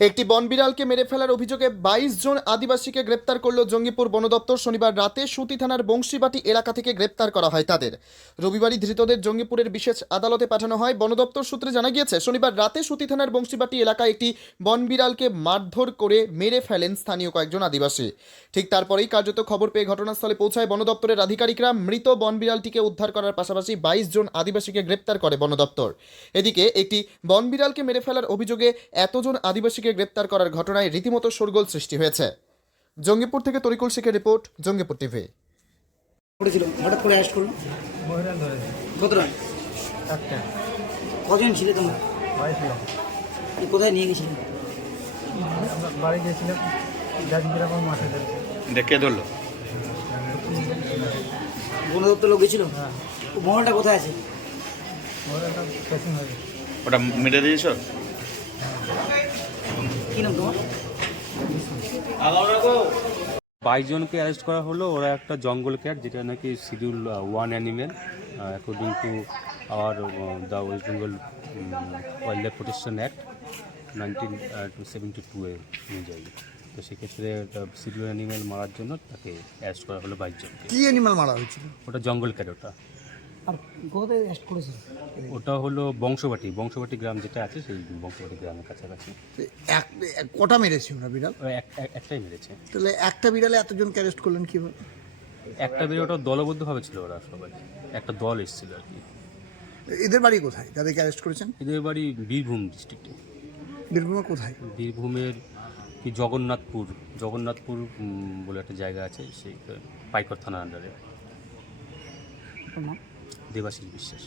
একটি বনবিড়ালকে মেরে ফেলার অভিযোগে বাইশ জন আদিবাসীকে গ্রেপ্তার করল জঙ্গিপুর বন দপ্তর। শনিবার রাতে সুতি থানার বংশীবাটি এলাকা থেকে গ্রেপ্তার করা হয় তাদের। রবিবারই ধৃতদের জঙ্গিপুরের বিশেষ আদালতে পাঠানো হয়। বন দপ্তর সূত্রে জানা গিয়েছে, শনিবার রাতে সুতি থানার বংশীবাটি এলাকায় একটি বনবিড়ালকে মারধর করে মেরে ফেলেন স্থানীয় কয়েকজন আদিবাসী। ঠিক তারপরেই কার্যত খবর পেয়ে ঘটনাস্থলে পৌঁছায় বন দপ্তরের আধিকারিকরা। মৃত বনবিড়ালটিকে উদ্ধার করার পাশাপাশি বাইশ জন আদিবাসীকে গ্রেপ্তার করে বন দপ্তর। এদিকে একটি বনবিড়ালকে মেরে ফেলার অভিযোগে এতজন আদিবাসীকে গ্রেপ্তার করার ঘটনায় রীতিমতো শোরগোল সৃষ্টি হয়েছে। জঙ্গিপুর থেকে তরিকুল শেখের রিপোর্ট জঙ্গিপুর টিভি। করেছিল? হঠাৎ করে অ্যারেস্ট করল? মহিলাল ধরেছে কতটা একটা কজন ছিলে তোমরা? বাড়ি কোথায় নিয়ে গেছিলে? আমরা বাড়ি গিয়েছিলাম জাজিপুর এখন মাঠে দেখে ধরলো? বন দপ্তর লোক গেছিল? হ্যাঁ। মহলটা কোথায় আছে? ওটা মেরে দিয়েছ? কি নাম তোমার বাইশ জনকে অ্যারেস্ট করা হলো। ওরা একটা জঙ্গল ক্যাট যেটা নাকি schedule one animal according to our the West Bengal wildlife protection act nineteen seventy two এ অনুযায়ী। তো সেক্ষেত্রে শিডিউল অ্যানিমেল মারার জন্য তাকে অ্যারেস্ট করা হলো বাইশ জনকে কি অ্যানিমাল মারা হয়েছিল? ওটা জঙ্গল ক্যাট ওটা। আর কোথায় অ্যারেস্ট করেছিল ওটা হলো বংশবাটি বংশবাটি গ্রাম যেটা আছে সেই বংশবাটি গ্রামের কাছাকাছি। এক এক- কটা মেরেছে ওরা বিড়াল? একটাই মেরেছে। তাহলে একটা বিড়ালে এতজন অ্যারেস্ট করলেন কীভাবে? একটা বেরিয়ে ওটা দলবদ্ধভাবে ছিল ওরা সবাই। একটা দল এসেছিল আর কি। এদের বাড়ি কোথায়? যাদেরকে অ্যারেস্ট করেছেন? এদের বাড়ি বীরভূম ডিস্ট্রিক্টে বীরভূমে কোথায়? বীরভূমের কি জগন্নাথপুর জগন্নাথপুর বলে একটা জায়গা আছে সেই পাইকর থানার আন্ডারে দেবাশিস বিশ্বাস।